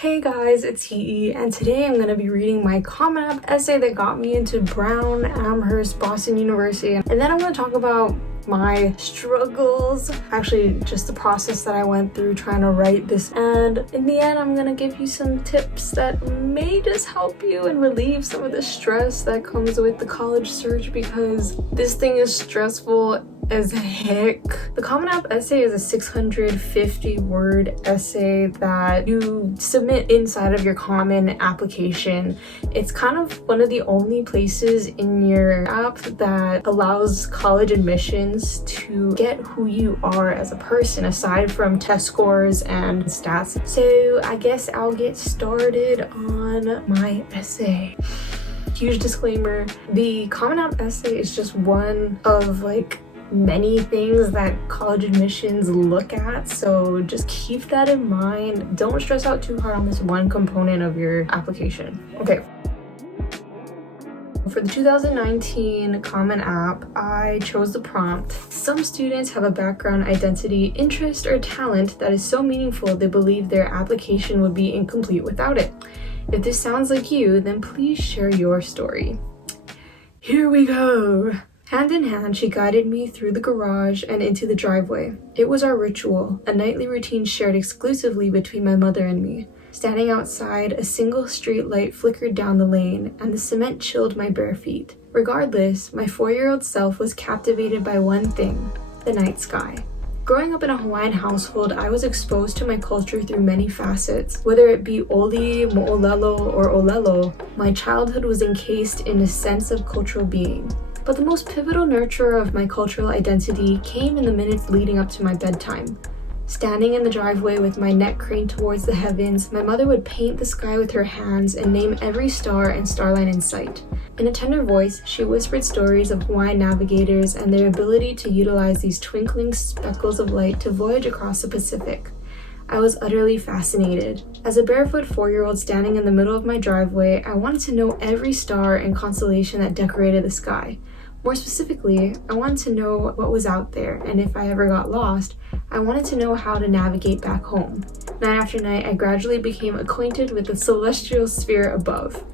Hey guys, it's Hee, and today I'm going to be reading my Common App essay that got me into Brown, Amherst, Boston University, and then I'm going to talk about my struggles, actually just the process that I went through trying to write this, and in the end I'm going to give you some tips that may just help you and relieve some of the stress that comes with the college search, because this thing is stressful as heck. The Common App essay is a 650 word essay that you submit inside of your Common application. It's kind of one of the only places in your app that allows college admissions to get who you are as a person aside from test scores and stats. So I guess I'll get started on my essay. Huge disclaimer, the Common App essay is just one of many things that college admissions look at, so just keep that in mind. Don't stress out too hard on this one component of your application. Okay. For the 2019 Common App, I chose the prompt: some students have a background, identity, interest, or talent that is so meaningful they believe their application would be incomplete without it. If this sounds like you, then please share your story. Here we go. Hand in hand, she guided me through the garage and into the driveway. It was our ritual, a nightly routine shared exclusively between my mother and me. Standing outside, a single street light flickered down the lane, and the cement chilled my bare feet. Regardless, my 4-year-old self was captivated by one thing: the night sky. Growing up in a Hawaiian household, I was exposed to my culture through many facets. Whether it be Oli, Mo'olelo, or Olelo, my childhood was encased in a sense of cultural being. But the most pivotal nurturer of my cultural identity came in the minutes leading up to my bedtime. Standing in the driveway with my neck craned towards the heavens, my mother would paint the sky with her hands and name every star and starline in sight. In a tender voice, she whispered stories of Hawaiian navigators and their ability to utilize these twinkling speckles of light to voyage across the Pacific. I was utterly fascinated. As a barefoot 4-year-old standing in the middle of my driveway, I wanted to know every star and constellation that decorated the sky. More specifically, I wanted to know what was out there, and if I ever got lost, I wanted to know how to navigate back home. Night after night, I gradually became acquainted with the celestial sphere above,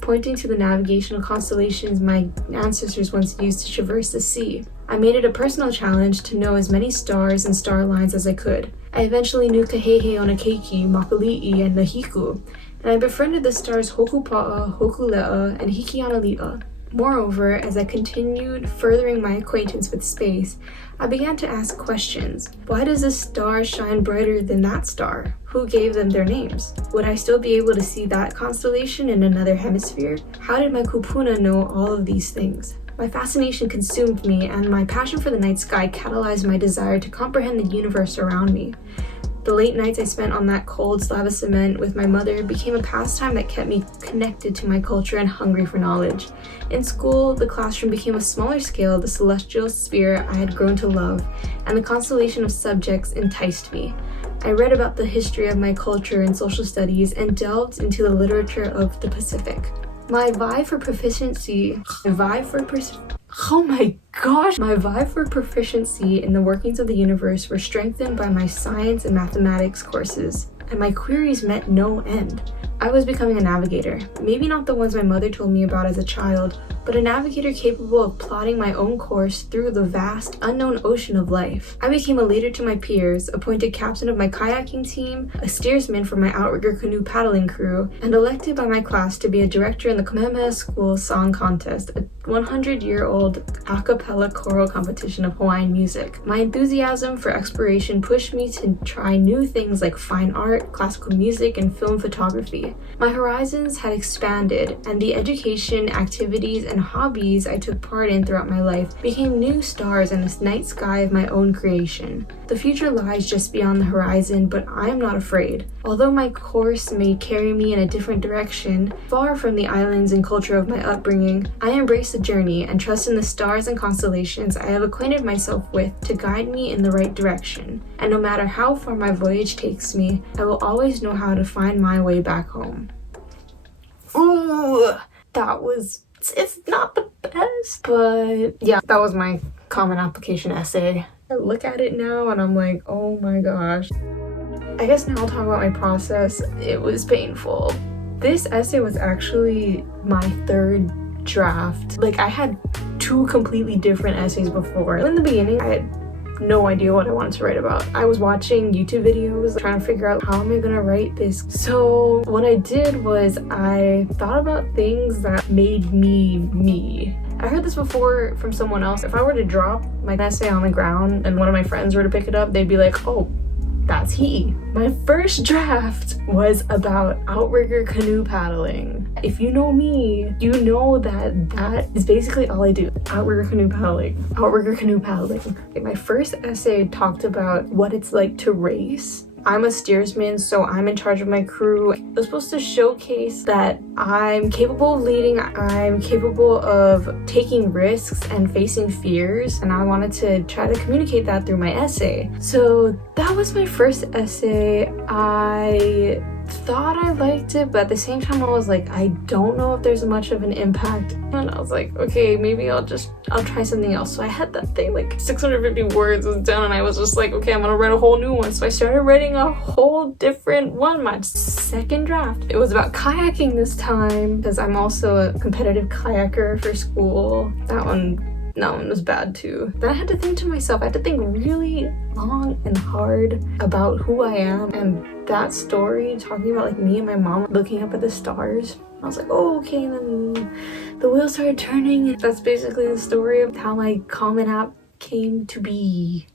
pointing to the navigational constellations my ancestors once used to traverse the sea. I made it a personal challenge to know as many stars and star lines as I could. I eventually knew Kaheheonakeiki, Makali'i, and Nahiku, and I befriended the stars Hokupa'a, Hokulea, and Hikianali'a. Moreover, as I continued furthering my acquaintance with space, I began to ask questions. Why does this star shine brighter than that star? Who gave them their names? Would I still be able to see that constellation in another hemisphere? How did my kupuna know all of these things? My fascination consumed me, and my passion for the night sky catalyzed my desire to comprehend the universe around me. The late nights I spent on that cold slab of cement with my mother became a pastime that kept me connected to my culture and hungry for knowledge. In school, the classroom became a smaller scale, the celestial sphere I had grown to love, and the constellation of subjects enticed me. I read about the history of my culture in social studies and delved into the literature of the Pacific. My vibe for proficiency in the workings of the universe were strengthened by my science and mathematics courses, and my queries met no end. I was becoming a navigator, maybe not the ones my mother told me about as a child, but a navigator capable of plotting my own course through the vast, unknown ocean of life. I became a leader to my peers, appointed captain of my kayaking team, a steersman for my outrigger canoe paddling crew, and elected by my class to be a director in the Kamehameha School Song Contest, a 100-year-old a cappella choral competition of Hawaiian music. My enthusiasm for exploration pushed me to try new things like fine art, classical music, and film photography. My horizons had expanded, and the education, activities, and hobbies I took part in throughout my life became new stars in this night sky of my own creation. The future lies just beyond the horizon, but I am not afraid. Although my course may carry me in a different direction, far from the islands and culture of my upbringing, I embrace the journey and trust in the stars and constellations I have acquainted myself with to guide me in the right direction. And no matter how far my voyage takes me, I will always know how to find my way back home. Ooh, it's not the best, but yeah, that was my Common Application essay. I look at it now and I'm like, oh my gosh. I guess now I'll talk about my process. It was painful. This essay was actually my third draft. Like, I had 2 completely different essays before. In the beginning, I had no idea what I wanted to write about. I was watching YouTube videos trying to figure out how am I gonna write this. So what I did was I thought about things that made me me. I heard this before from someone else. If I were to drop my essay on the ground and one of my friends were to pick it up, they'd be like, oh, that's he. My first draft was about outrigger canoe paddling. If you know me, you know that that is basically all I do. Outrigger canoe paddling. Outrigger canoe paddling. Okay, my first essay talked about what it's like to race. I'm a steersman, so I'm in charge of my crew. It was supposed to showcase that I'm capable of leading, I'm capable of taking risks and facing fears, and I wanted to try to communicate that through my essay. So that was my first essay. I thought I liked it, but at the same time I was like, I don't know if there's much of an impact. And I was like, okay, maybe I'll try something else. So I had that thing, like 650 words was down, and I was just like, okay, I'm gonna write a whole new one. So I started writing a whole different one, my second draft. It was about kayaking this time, because I'm also a competitive kayaker for school. That one was bad too. Then I had to think to myself, I had to think really long and hard about who I am, and that story talking about like me and my mom looking up at the stars. I was like, oh, okay, and then the wheels started turning. That's basically the story of how my Common App came to be.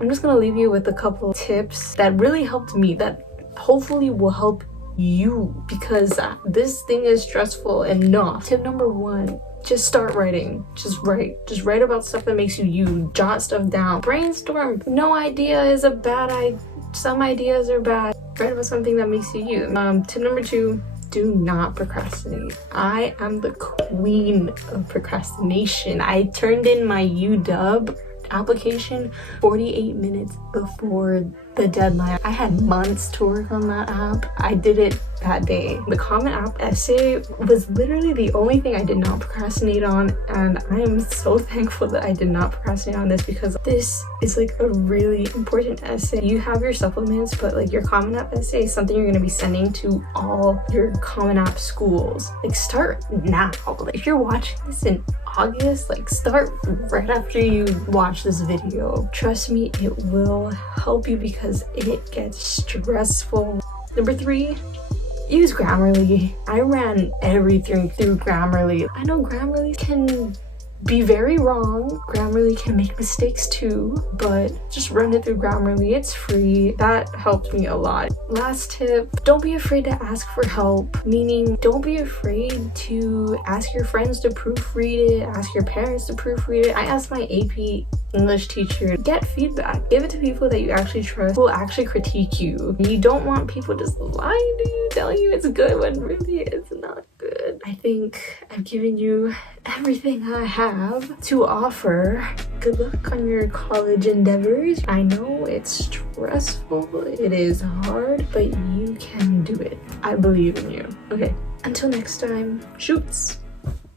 I'm just gonna leave you with a couple tips that really helped me, that hopefully will help you, because this thing is stressful enough. Tip number 1, just start writing. Just write about stuff that makes you. Jot stuff down. Brainstorm. No idea is a bad idea. Some ideas are bad. Write about something that makes you. Tip number 2, do not procrastinate. I am the queen of procrastination. I turned in my UW application 48 minutes before the deadline. I had months to work on that app. I did it that day. The Common App essay was literally the only thing I did not procrastinate on, and I am so thankful that I did not procrastinate on this, because this is like a really important essay. You have your supplements, but like your Common App essay is something you're going to be sending to all your Common App schools. Like, start now. Like, if you're watching this in August, like, start right after you watch this video. Trust me, it will help you, because it gets stressful. Number 3, use Grammarly. I ran everything through Grammarly. I know Grammarly can be very wrong. Grammarly can make mistakes too, but just run it through Grammarly. It's free. That helped me a lot. Last tip, don't be afraid to ask for help. Meaning, don't be afraid to ask your friends to proofread it, ask your parents to proofread it. I asked my AP English teacher, get feedback. Give it to people that you actually trust, who will actually critique you. You don't want people just lying to you, telling you it's good when really it's not good. I think I've given you everything I have to offer. Good luck on your college endeavors. I know it's stressful, it is hard, but you can do it. I believe in you. Okay, until next time, shoots.